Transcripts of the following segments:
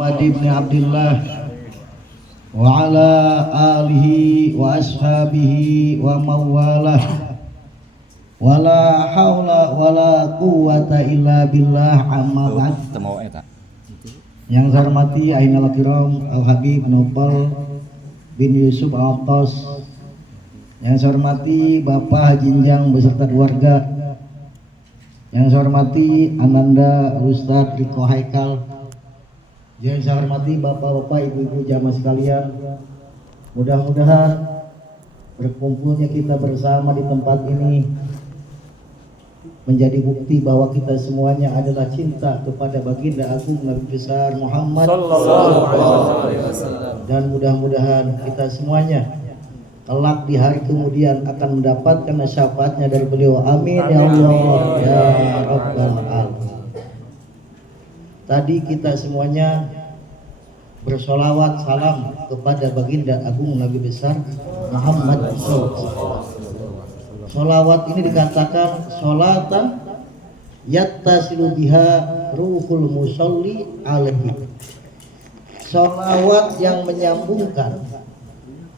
Muhammad ibn Abdullah wa ala alihi wa ashabihi wa mawalah wala haula wala quwata illa billah amma ba'd. Yang saya hormati Ainal Kiram Al Habib Nopal bin Yusuf Al-Attas, yang saya hormati Bapak Haji Injang beserta keluarga, yang saya hormati Ananda Ustadz Riko Haikal, yang saya hormati bapak-bapak, ibu-ibu jamaah sekalian. Mudah-mudahan berkumpulnya kita bersama di tempat ini menjadi bukti bahwa kita semuanya adalah cinta kepada baginda agung Nabi besar Muhammad sallallahu alaihi wasallam. Dan mudah-mudahan kita semuanya kelak di hari kemudian akan mendapatkan syafaatnya dari beliau. Amin ya Allah ya Rabbal alamin. Tadi kita semuanya bersolawat salam kepada baginda agung Nabi besar Muhammad SAW. Solawat ini dikatakan solatan yattasilu biha ruhul musolli alaihi. Solawat yang menyambungkan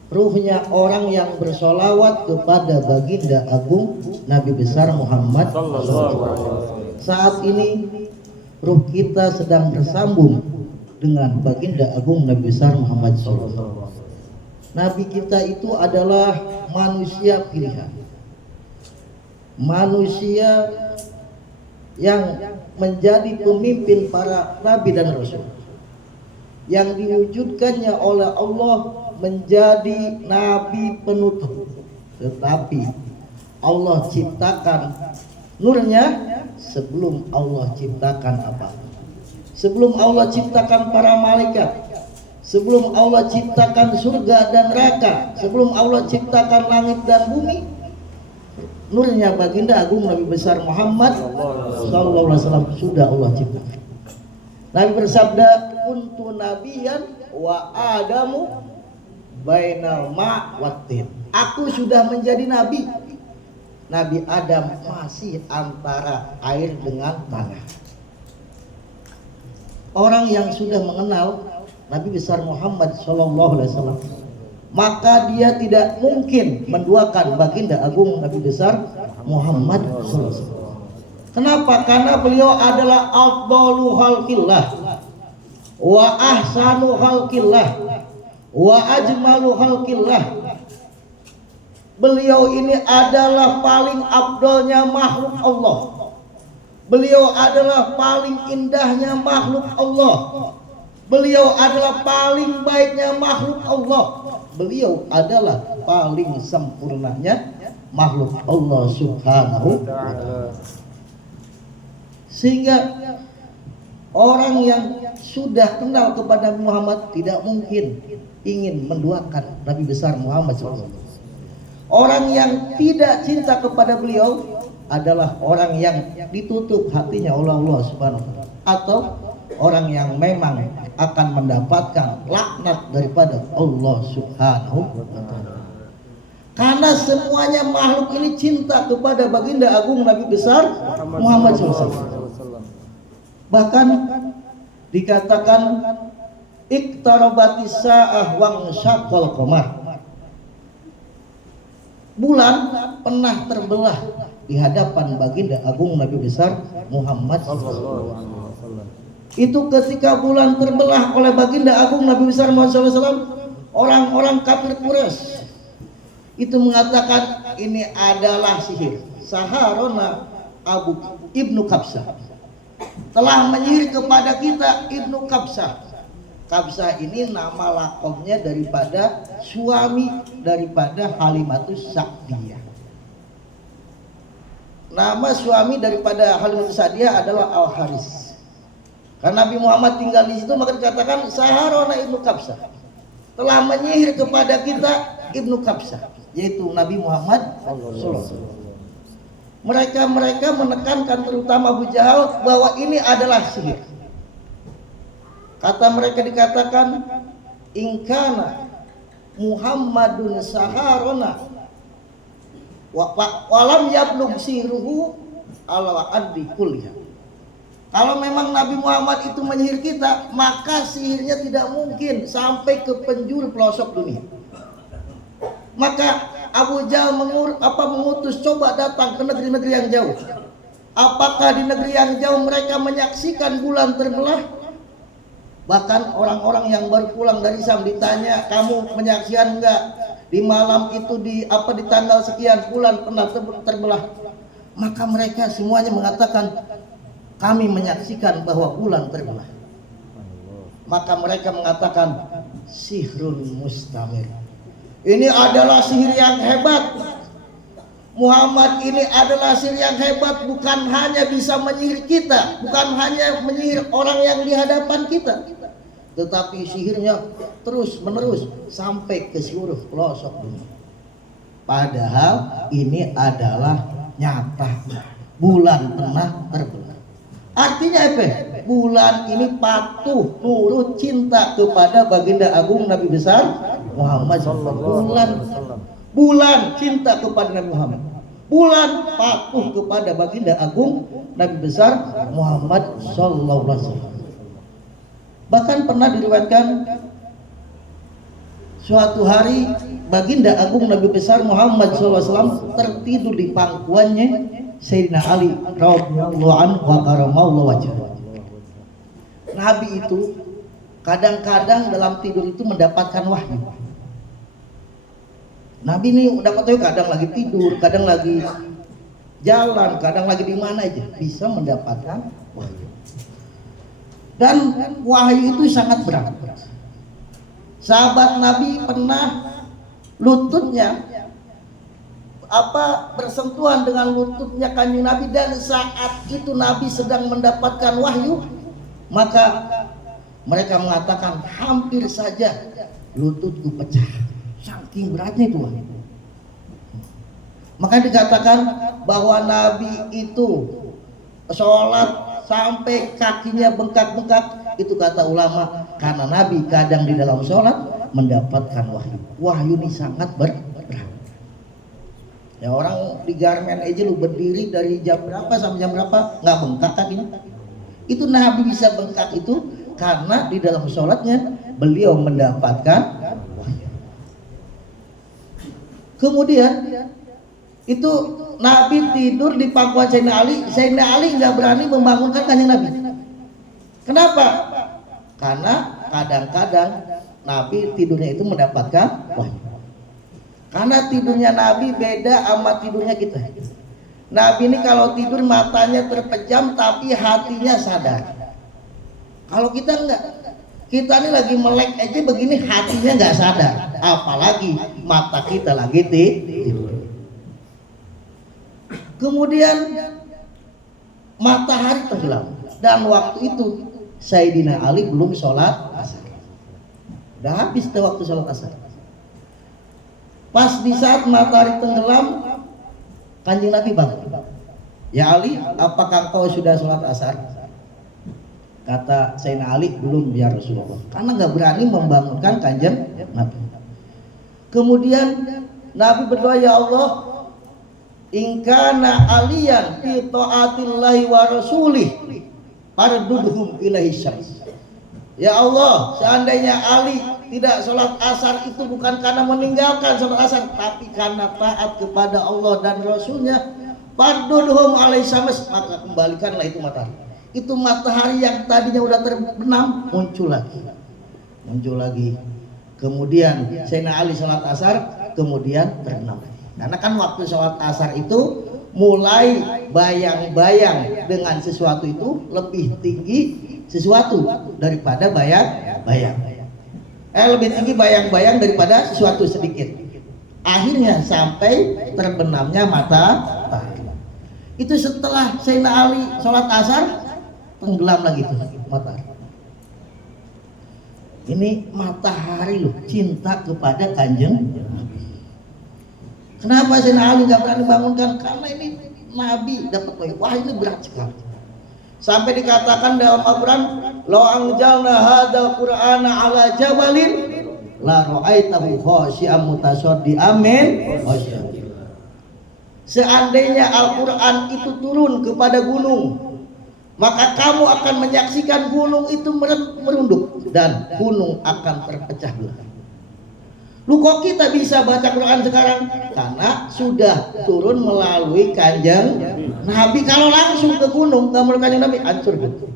ruhnya orang yang bersolawat kepada baginda agung Nabi besar Muhammad SAW. Saat ini ruh kita sedang bersambung dengan baginda agung Nabi besar Muhammad SAW. Nabi kita itu adalah manusia pilihan, manusia yang menjadi pemimpin para nabi dan rasul, yang diwujudkannya oleh Allah menjadi nabi penutup. Tetapi Allah ciptakan nurnya sebelum Allah ciptakan apa? Sebelum Allah ciptakan para malaikat, sebelum Allah ciptakan surga dan neraka, sebelum Allah ciptakan langit dan bumi, nurnya baginda agung Nabi besar Muhammad sallallahu alaihi wasallam sudah Allah ciptakan. Nabi bersabda, kuntu nabiyan wa adamu bainal ma' wattin. Aku sudah menjadi nabi. Nabi Adam masih antara air dengan tanah. Orang yang sudah mengenal Nabi besar Muhammad sallallahu alaihi wasallam, maka dia tidak mungkin menduakan baginda agung Nabi besar Muhammad sallallahu alaihi wasallam. Kenapa? Karena beliau adalah afdalu khalqillah wa ahsanu khalqillah wa ajmalu khalqillah. Beliau ini adalah paling afdalnya makhluk Allah. Beliau adalah paling indahnya makhluk Allah. Beliau adalah paling baiknya makhluk Allah. Beliau adalah paling sempurnanya makhluk Allah subhanahu wa ta'ala. Sehingga orang yang sudah kenal kepada Muhammad tidak mungkin ingin menduakan Nabi besar Muhammad SAW. Orang yang tidak cinta kepada beliau adalah orang yang ditutup hatinya oleh Allah subhanahu wa ta'ala, atau orang yang memang akan mendapatkan laknat daripada Allah subhanahu wa ta'ala. Karena semuanya makhluk ini cinta kepada baginda agung Nabi besar Muhammad SAW. Bahkan dikatakan iqtarabatis sa'ah wa syaqqal qamar. Bulan pernah terbelah di hadapan baginda agung Nabi besar Muhammad SAW. Itu ketika bulan terbelah oleh baginda agung Nabi besar Muhammad SAW, orang-orang kafir Quraisy itu mengatakan ini adalah sihir. Saharona Abu Ibnu Kabsah, telah menyihir kepada kita Ibnu Kabsah. Kabsah ini nama lakomnya daripada suami daripada Halimatus Sa'diyah. Nama suami daripada Halimatus Sa'diyah adalah Al-Haris. Karena Nabi Muhammad tinggal di situ, maka dikatakan Saharona Ibnu Kabsah, telah menyihir kepada kita Ibnu Kabsah, yaitu Nabi Muhammad SAW. Mereka menekankan, terutama Abu Jahal, bahwa ini adalah sihir. Kata mereka, dikatakan ingkana Muhammadun saharona walam yablugh siruhu ala addi kulliha. Kalau memang Nabi Muhammad itu menyihir kita, maka sihirnya tidak mungkin sampai ke penjuru pelosok dunia. Maka Abu Jahal mengutus coba datang ke negeri-negeri yang jauh. Apakah di negeri yang jauh mereka menyaksikan bulan terbelah? Bahkan orang-orang yang baru pulang dari Syam ditanya, kamu menyaksikan enggak di malam itu di tanggal sekian bulan pernah terbelah? Maka mereka semuanya mengatakan, kami menyaksikan bahwa bulan terbelah. Maka mereka mengatakan, sihrun mustamir. Ini adalah sihir yang hebat. Muhammad ini adalah sihir yang hebat, bukan hanya bisa menyihir kita, bukan hanya menyihir orang yang di hadapan kita, tetapi sihirnya terus menerus sampai ke seluruh pelosok dunia. Padahal ini adalah nyata, bulan pernah terbelah. Artinya apa? Bulan ini patuh, nurut, cinta kepada baginda agung Nabi besar Muhammad sallallahu alaihi wasallam. Bulan cinta kepada Nabi Muhammad. Bulan patuh kepada baginda agung Nabi besar Muhammad sallallahu alaihi wasallam. Bahkan pernah diriwayatkan suatu hari baginda agung Nabi besar Muhammad sallallahu alaihi wasallam tertidur di pangkuannya Sayyidina Ali radhiyallahu anhu wa karamallahu wajhahu. Nabi itu kadang-kadang dalam tidur itu mendapatkan wahyu. Nabi ini dapat tahu kadang lagi tidur, kadang lagi jalan, kadang lagi di mana aja bisa mendapatkan wahyu. Dan wahyu itu sangat berat. Sahabat Nabi pernah lututnya bersentuhan dengan lututnya kanjeng Nabi, dan saat itu Nabi sedang mendapatkan wahyu, maka mereka mengatakan hampir saja lututku pecah. Saking beratnya itu. Maka dikatakan bahwa Nabi itu sholat sampai kakinya bengkak-bengkak. Itu kata ulama, karena Nabi kadang di dalam sholat mendapatkan wahyu. Wahyu ini sangat berat. Ya, orang di garmen aja lu berdiri dari jam berapa sampai jam berapa nggak bengkak kakinya. Itu Nabi bisa bengkak itu karena di dalam sholatnya beliau mendapatkan. Kemudian itu Nabi tidur di pangkuan Sayyidina Ali. Sayyidina Ali nggak berani membangunkan kanjeng Nabi. Kenapa? Karena kadang-kadang Nabi tidurnya itu mendapatkan wahyu. Karena tidurnya Nabi beda sama tidurnya kita. Nabi ini kalau tidur matanya terpejam tapi hatinya sadar. Kalau kita enggak. Kita ini lagi melek aja begini hatinya nggak sadar, apalagi mata kita lagi tidur. Kemudian matahari tenggelam, dan waktu itu Sayyidina Ali belum sholat asar. Udah habis tuh waktu sholat asar. Pas di saat matahari tenggelam, kanjeng Nabi bangun. Ya Ali, apakah kau sudah sholat asar? Kata Sayyidina Ali, belum ya Rasulullah, karena nggak berani membangunkan kanjeng Nabi. Kemudian Nabi berdoa, ya Allah, in kana aliyan fi taatillahi wa rasulih fardudhum ilahi syams. Ya Allah, seandainya Ali tidak sholat asar itu bukan karena meninggalkan sholat asar, tapi karena taat kepada Allah dan Rasulnya, fardudhum alaihi syams, maka kembalikanlah itu matahari. Itu matahari yang tadinya udah terbenam muncul lagi. Kemudian Sayyidina Ali sholat asar, kemudian terbenam lagi. Karena kan waktu sholat asar itu mulai bayang-bayang dengan sesuatu itu lebih tinggi sesuatu daripada bayang-bayang. Lebih tinggi bayang-bayang daripada sesuatu sedikit. Akhirnya sampai terbenamnya matahari. Itu setelah Sayyidina Ali sholat asar, tenggelam lagi tuh matahari. Ini matahari loh, cinta kepada kanjeng Nabi. Kenapa Sayyidina Ali nggak berani bangunkan? Karena ini Nabi dapat wahyu. Wah, ini berat sekali. Sampai dikatakan dalam Al-Quran, "Law anjalna hadzal Qur'ana ala jabalin la ra'aitahu khashi'an mutasaddian min khasyatillah." Seandainya Al-Quran itu turun kepada gunung, maka kamu akan menyaksikan gunung itu merunduk dan gunung akan terpecah belah. Lu kok kita bisa baca Quran sekarang? Karena sudah turun melalui kanjeng Nabi. Kalau langsung ke gunung, nggak melalui kanjeng Nabi, hancur gitu.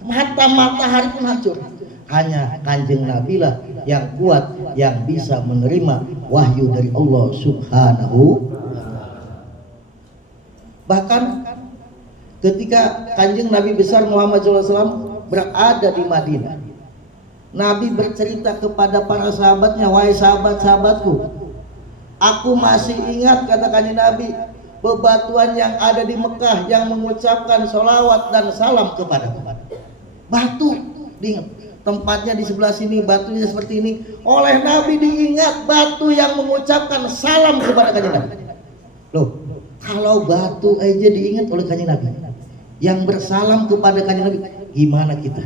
Mata matahari pun hancur. Hanya kanjeng Nabi lah yang kuat, yang bisa menerima wahyu dari Allah Subhanahu. Bahkan ketika kanjeng Nabi besar Muhammad SAW berada di Madinah, Nabi bercerita kepada para sahabatnya, wahai sahabat-sahabatku, aku masih ingat, kata kanjeng Nabi, bebatuan yang ada di Mekah yang mengucapkan sholawat dan salam kepadaku. Batu diingat, tempatnya di sebelah sini, batunya seperti ini. Oleh Nabi diingat batu yang mengucapkan salam kepada kanjeng Nabi. Loh, kalau batu aja diingat oleh kanjeng Nabi yang bersalam kepada kanjeng Nabi, gimana kita?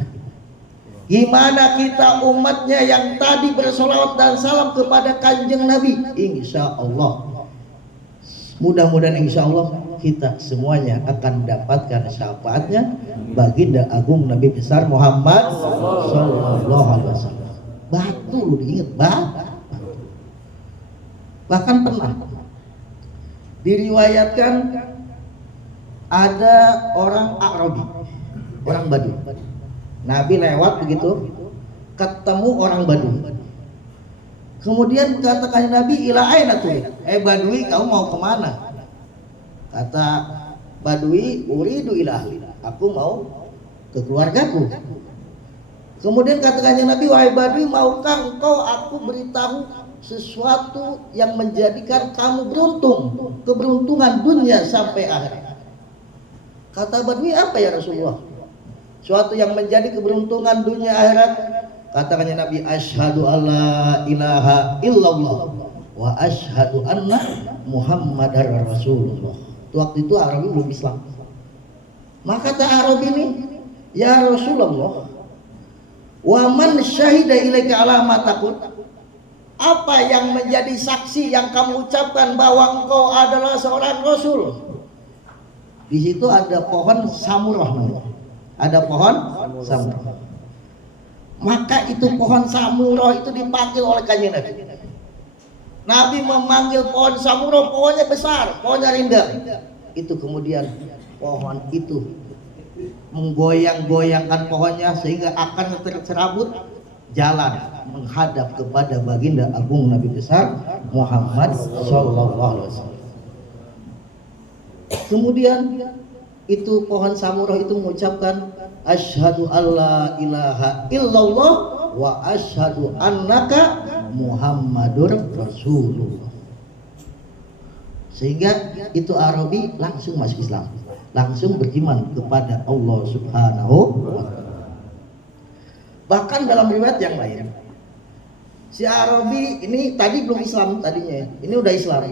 Gimana kita umatnya yang tadi bersolawat dan salam kepada kanjeng Nabi? Insya Allah, mudah-mudahan insya Allah kita semuanya akan mendapatkan syafaatnya baginda agung Nabi besar Muhammad Sallallahu Alaihi Wasallam. Batu lu diingat, batu. Bahkan pernah diriwayatkan ada orang Arabi, orang Badui. Nabi lewat begitu, ketemu orang Badui. Kemudian katakan Nabi, ila aina tuh? Badui, kamu mau kemana? Kata Badui, uridu ila ahli. Aku mau ke keluargaku. Kemudian katakan Nabi, wahai Badui, maukah engkau aku beritahu sesuatu yang menjadikan kamu beruntung, keberuntungan dunia sampai akhirat? Kata Badui, apa ya Rasulullah? Suatu yang menjadi keberuntungan dunia akhirat. Katakannya Nabi, asyhadu alla ilaha illallah wa asyhadu anna Muhammadar Rasulullah. Waktu itu Arabi belum Islam. Maka kata Arabi ini, ya Rasulullah, wa man syahida ilaika ala ma taqul? Apa yang menjadi saksi yang kamu ucapkan bahwa engkau adalah seorang Rasul? Di situ ada pohon samurah namanya. Ada pohon samurah. Maka itu pohon samurah itu dipanggil oleh kanjeng Nabi. Nabi memanggil pohon samurah, pohonnya besar, pohonnya rindang. Itu kemudian pohon itu menggoyang-goyangkan pohonnya sehingga akan tercerabut jalan menghadap kepada baginda agung Nabi besar Muhammad Sallallahu Alaihi Wasallam. Kemudian itu pohon samurah itu mengucapkan asyhadu alla ilaha illallah wa asyhadu annaka Muhammadur Rasulullah. Sehingga itu Arabi langsung masuk Islam, langsung beriman kepada Allah Subhanahu wa taala. Bahkan dalam riwayat yang lain, si Arabi ini tadi belum Islam tadinya, ini udah Islam.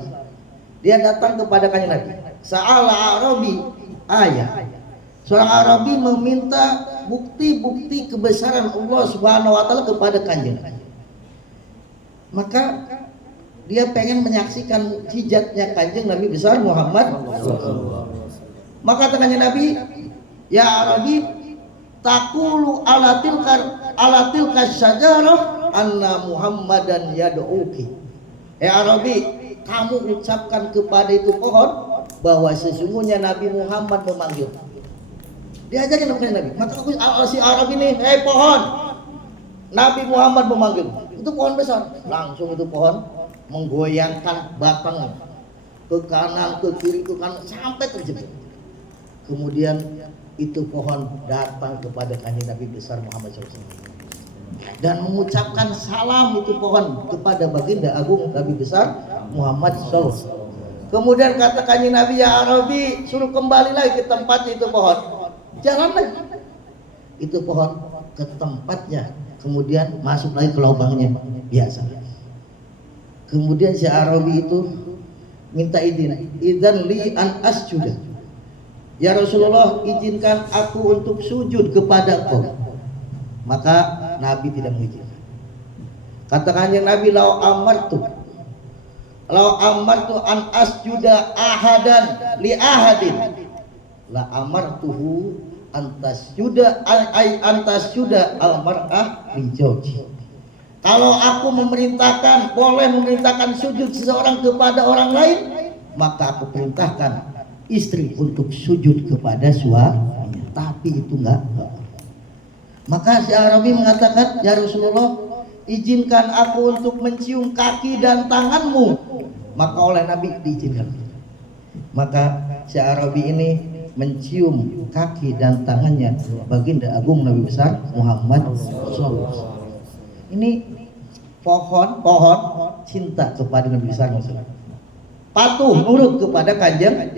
Dia datang kepada kanjeng Nabi. Sa'ala Arabi ayat. Seorang Arabi meminta bukti-bukti kebesaran Allah Subhanahu wa taala kepada kanjeng. Maka dia pengen menyaksikan mukjizatnya kanjeng Nabi besar Muhammad. Maka katanya Nabi, ya Arabi, taqulu alatil kasyajarah anna Muhammadan yad'uki. Arabi, kamu ucapkan kepada itu pohon bahwa sesungguhnya Nabi Muhammad memanggil. Diajarin oleh Nabi. Maka si Arab ini, pohon, Nabi Muhammad memanggil. Itu pohon besar. Langsung itu pohon menggoyangkan batang ke kanan, ke kiri, ke kanan sampai terjepit. Kemudian itu pohon datang kepada kanjeng Nabi besar Muhammad SAW dan mengucapkan salam itu pohon kepada baginda agung Nabi besar Muhammad SAW. Kemudian kata kanjeng Nabi, ya Arabi, suruh kembali lagi ke tempatnya itu pohon. Jalan lagi itu pohon ke tempatnya, kemudian masuk lagi ke lubangnya biasa. Kemudian si Arabi itu minta izin li an asjuda. Ya Rasulullah, izinkan aku untuk sujud kepada Engkau. Maka Nabi tidak mengizinkan. Katakannya Nabi, lau amartu an asjuda ahadan li ahadin la amartuhu antas juda ay antas juda al mar'ah li zawji. Kalau aku boleh memerintahkan sujud seseorang kepada orang lain, maka aku perintahkan istri untuk sujud kepada suaminya. Tapi itu enggak. Maka si Arabi mengatakan, ya Rasulullah, izinkan aku untuk mencium kaki dan tanganmu. Maka oleh Nabi diizinkan. Maka si Arabi ini mencium kaki dan tangannya baginda agung Nabi besar Muhammad SAW. Ini pohon cinta kepada Nabi besar Muhammad. Patuh nurut kepada kanjeng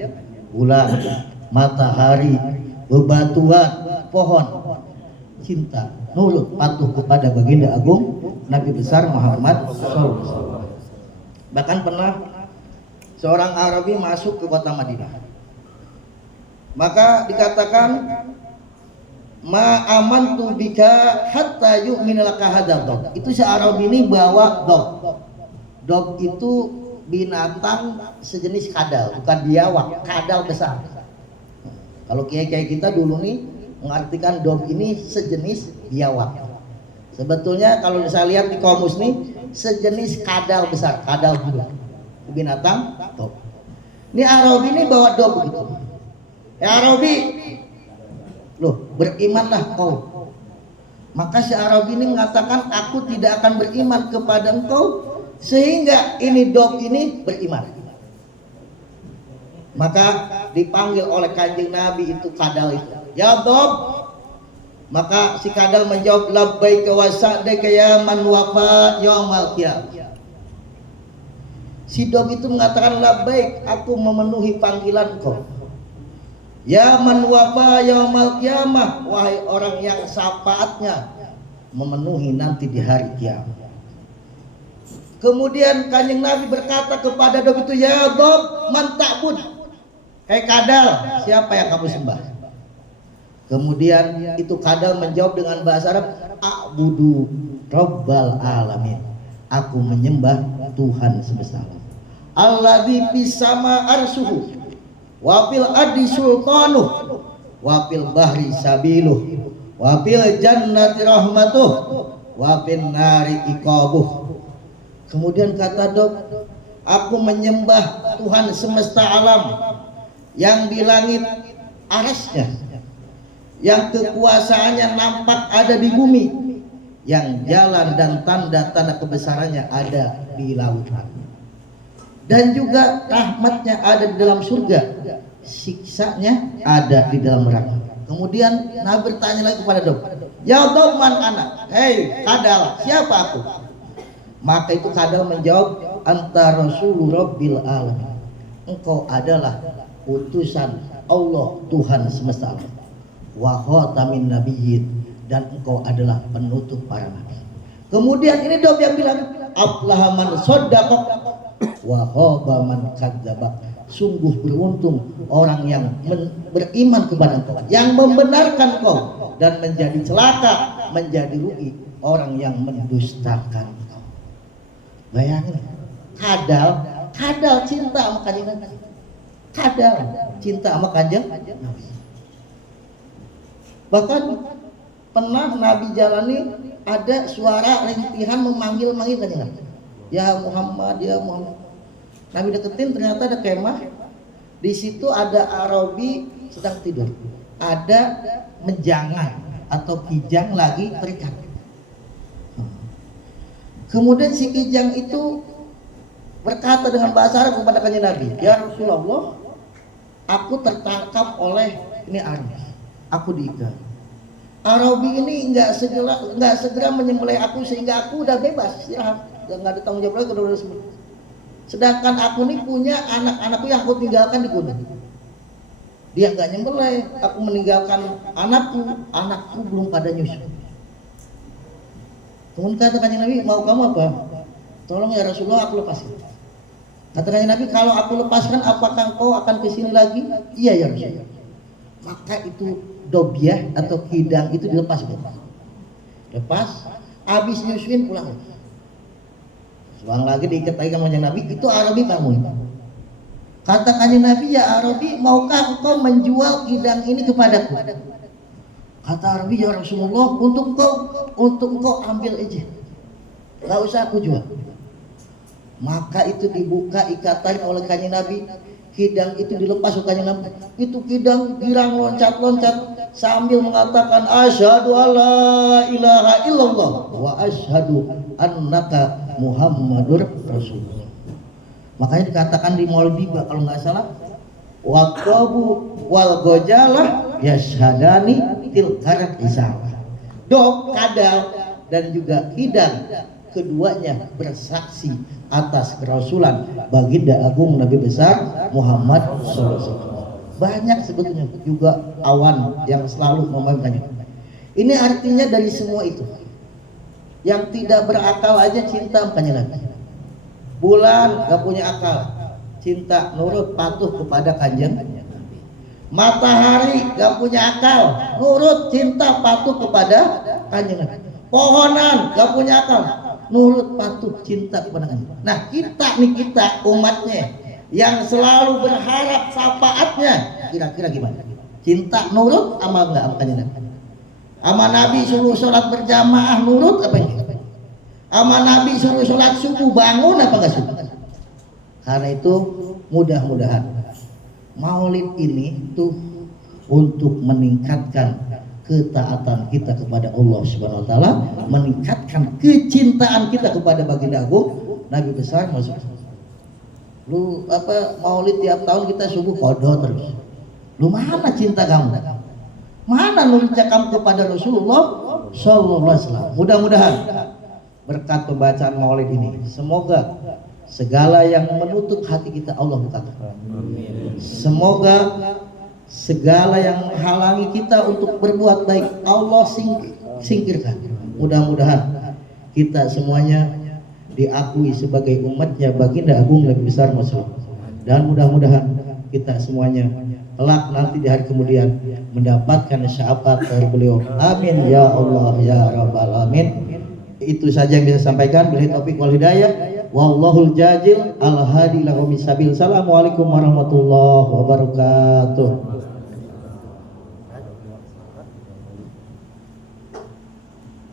bulan, matahari, bebatuan, pohon, cinta nurut patuh kepada baginda agung Nabi besar Muhammad SAW. Bahkan pernah seorang Arabi masuk ke kota Madinah, maka dikatakan ma amantu bika hatta yu'mina laka hadzal dog. Itu si Arabi ini bawa dog. Dog itu binatang sejenis kadal, bukan biawak, kadal besar. Kalau kiai-kiai kita dulu nih mengartikan dog ini sejenis biawak. Sebetulnya kalau saya lihat di kamus nih sejenis kadal besar, kadal juga. Binatang dog. Ini Arabi ini bawa dog begitu. Ya Arabi, loh berimanlah kau. Maka si Arabi ini mengatakan, aku tidak akan beriman kepada engkau sehingga ini dog ini beriman. Maka dipanggil oleh kanjeng Nabi itu kadal itu, ya dog. Maka si kadal menjawab, labbaika wa sa'daika ya man wafa yaumal qiyamah. Si dog itu mengatakan, labbaik, aku memenuhi panggilan kau. Ya man wafa yaumal qiyamah, wahai orang yang syafaatnya memenuhi nanti di hari kiamat. Kemudian kanjeng Nabi berkata kepada dog itu, ya dog man ta'bud, hei kadal, siapa yang kamu sembah? Kemudian itu kadal menjawab dengan bahasa Arab, a'budu rabbal alamin, aku menyembah Tuhan semesta alam. Alladzi fis sama arsuhu wa fil ardi sultanuh wa fil bahri sabiluh wa fil jannati rahmatuh wa fil nari iqabuh. Kemudian kata dog, aku menyembah Tuhan semesta alam yang di langit arasnya, yang kekuasaannya nampak ada di bumi, yang jalan dan tanda-tanda kebesarannya ada di lautan, dan juga rahmatnya ada di dalam surga, siksanya ada di dalam neraka. Kemudian Nabi bertanya lagi kepada dog, ya dog man anak, hei kadal, siapa aku? Maka itu kadal menjawab, anta rasulur rabbil alamin, engkau adalah utusan Allah Tuhan semesta alam, wa khatamin nabiyyin, dan engkau adalah penutup para nabi. Kemudian ini dog yang bilang, aflaha man shaddaqa wa khaba man kadzdzaba, sungguh beruntung orang yang beriman kepada engkau, yang membenarkan engkau, dan menjadi celaka, menjadi rugi orang yang mendustakan engkau. Bayangin, kadal cinta sama kanjeng Nabi, kadal cinta sama kanjeng Nabi. Bahkan pernah Nabi jalani ada suara rintihan memanggil kanjeng Nabi, ya Muhammad, ya Muhammad. Nabi deketin, ternyata ada kemah. Di situ ada Arabi sedang tidur, ada menjangan atau kijang lagi terikat. Kemudian si kijang itu berkata dengan bahasa Arab kepada kanjeng Nabi, ya Rasulullah, aku tertangkap oleh ini Arabi, aku diikat. Arabi ini nggak segera menyembelih aku sehingga aku udah bebas, ya nggak ada tanggung jawab lagi, udah sembuh. Sedangkan aku ini punya anak-anakku yang aku tinggalkan di gunung. Dia nggak nyembelih, aku meninggalkan anakku belum pada nyusu. Kemudian kata kanjeng Nabi, mau kamu apa? Tolong ya Rasulullah, aku lepasin. Kata kanjeng Nabi, kalau aku lepaskan apakah engkau akan kesini lagi? Iya ya Rasulullah. Maka itu dobiah atau kidang itu dilepas. Lepas, habis nyusuin pulang. Selang lagi diikat lagi sama kanjeng Nabi, itu Arabi bangun. Kata kanjeng Nabi, ya Arabi, maukah engkau menjual kidang ini kepadaku? Kata Arabi, ya Rasulullah, untuk engkau ambil aja, gak usah aku jual. Maka itu dibuka ikatan oleh kanjeng Nabi, kidang itu dilepas oleh kanjeng Nabi. Itu kidang girang loncat-loncat sambil mengatakan asyhadu alla ilaha illallah wa asyhadu annaka Muhammadur Rasulullah. Makanya dikatakan di Maulid kalau nggak salah, waqabu wal gojalah yashhadani tilkarat isalah. Dok, kadal dan juga hidang, keduanya bersaksi atas kerasulan baginda agung Nabi besar Muhammad SAW. Banyak sebetulnya juga awan yang selalu memainkannya. Ini artinya dari semua itu, yang tidak berakal aja cinta makanya Nabi. Bulan gak punya akal, cinta nurut patuh kepada kanjeng. Matahari gak punya akal, nurut cinta patuh kepada kanjeng. Pohonan gak punya akal, nurut patuh cinta kepada kanjeng. Nah kita umatnya yang selalu berharap syafaatnya, kira-kira gimana? Cinta nurut sama enggak sama kanjeng? Sama Nabi suruh sholat berjamaah nurut apa enggak? Sama Nabi suruh sholat subuh bangun apa enggak subuh? Karena itu mudah-mudahan Maulid ini tuh untuk meningkatkan ketaatan kita kepada Allah Subhanahu wa taala, meningkatkan kecintaan kita kepada baginda agung Nabi besar Muhammad. Lu Maulid tiap tahun kita subuh qadha terus. Lu mana cinta kamu? Mana nurutnya kamu kepada Rasulullah sallallahu alaihi wasallam? Mudah-mudahan berkat pembacaan Maulid ini, semoga segala yang menutup hati kita Allah bukakan. Semoga segala yang menghalangi kita untuk berbuat baik Allah singkirkan. Mudah-mudahan kita semuanya diakui sebagai umatnya baginda agung Nabi besar Muhammad. Dan mudah-mudahan kita semuanya kelak nanti di hari kemudian mendapatkan syafaat dari beliau. Amin ya Allah ya Rabbal alamin. Itu saja yang bisa sampaikan. Billahi taufiq wal hidayah. Wallahul jazil al hadi ila qaumis sabil. Assalamualaikum warahmatullahi wabarakatuh.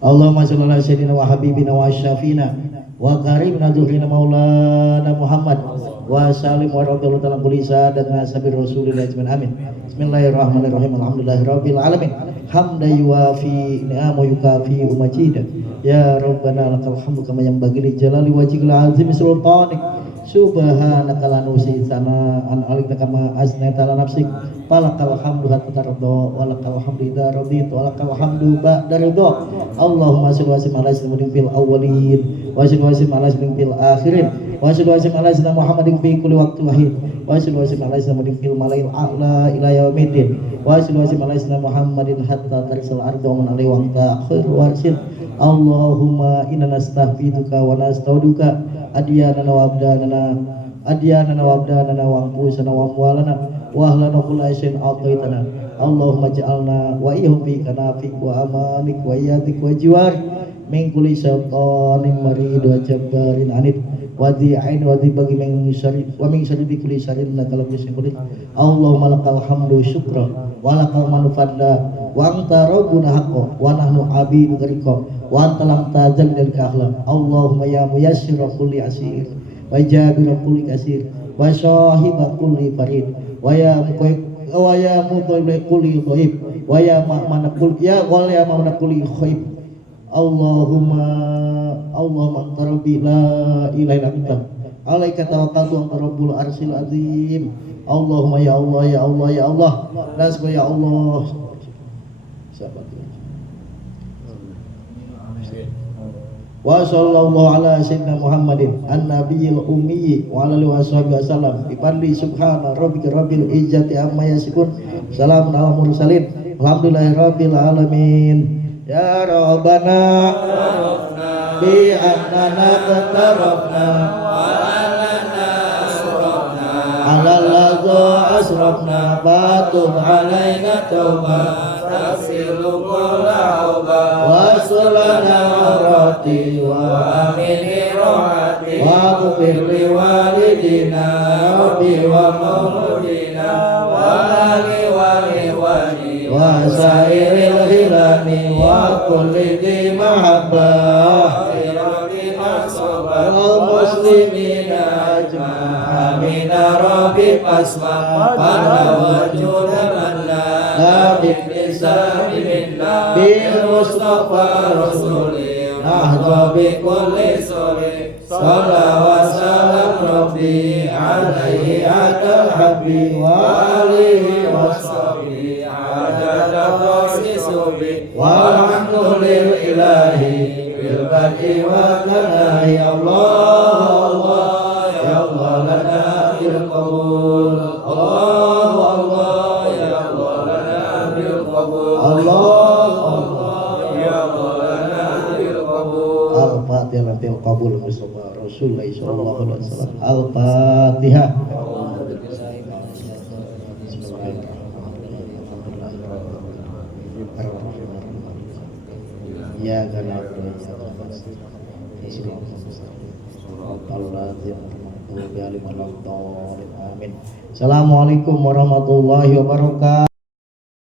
Allahumma shalli ala sayyidina wa habibina wa syafina wa karimna dzurrina maulana Muhammad wa salim wa radhiyallahu ta'ala kulisa dan sabir rasulillah amin. Bismillahirrahmanirrahim. Alhamdulillahirabbil alamin. Hamdan yuwafi ni'ama yukafi umajida. Ya Rabbana lakal hamdu kama yanbaghi li jalali wajhikal azim sultanik. Subhanaka la nusi sana'an alika kama asnaita ala nafsik. Falakal hamdu hatta tarda wa lakal hamdu idza radita wa lakal hamdu ba'da ridha. Allahumma shalli wa sallim ala sayyidina fil awwalin wa shalli wa sallim ala sayyidina fil akhirin wa shalli wa sallim ala sayyidina Muhammadin fi kulli waqtin wahid wa shalli wa sallim ala sayyidina fil malail a'la ila yaumiddin wa shalli wa sallim ala sayyidina Muhammadin hatta tarisal ardu wa man alaihi wa anta khairul warsin. Allahumma inna nastaghfiruka wa nastauduka adyanana wa abdanana wa anfusana wa amwalana wa ahlana kulla syai'in a'taitana. Allahumma ja'alna wa iyyahum fi kanafik wa amanik wa iyatik wa jiwar min kulli syai'anin marid wa jabbarin anid wa dhi'ain wa dhibagi min syarri wa min syarri kulli syarrin nakalam bisyukurin. Allahumma lakal hamdu syukra wa lakal manufadda wa anta rabbuna haqqo wa nahnu abidu ghariko wa anta lam tazal lil kahlam. Allahumma ya muyassir kulli asir wa jabir kulli kasir wa sahib kulli farid wa ya mudhib kulli dhaib wa ya ma'mana kulli ya wal ya ma'mana kulli khaib. Allahumma anta rabbi la ilaha illa anta alaika tawakkaltu anta rabbul arsyil azim. Allahumma ya Allah ya Allah ya Allah nasbu ya Allah. Wa sallallahu ala sayyidina Muhammadin an-nabiyil ummi wa ala alihi washabihi wasallam bi fadli subhana rabbika rabbil izzati amma yasifun salamun ala mursalin alhamdulillahi rabbil alamin. Ya Rabbana bi annana qatarafna wa alana asrafna ala ladza asrafna fatub alaina tauba tasilu kullauba wa sulana rati wa amini rohati wa kufir li walidina rabbi wa mauludina wa ali wa liwani wa sairil وكل ذي محبة والمسلمين أجمعين آمين ربي فاسمع أنا وجود من لا بالنساء منا بالمصطفى رسولي نهضى بكل سوري صلى وسلم ربي عليه عدد الحبيب وآله وصحبه عدد الرسول والحمد لله بالبدء والنهي الله الله يا الله لنا بالقبول الله الله يا الله لنا بالقبول الله الله يا الله لنا بالقبول الفاتحة بالقبول Mustafa Rasulullah sallallahu alaihi wasallam Al-Fatihah. Ya karena Amin. Assalamualaikum warahmatullahi wabarakatuh.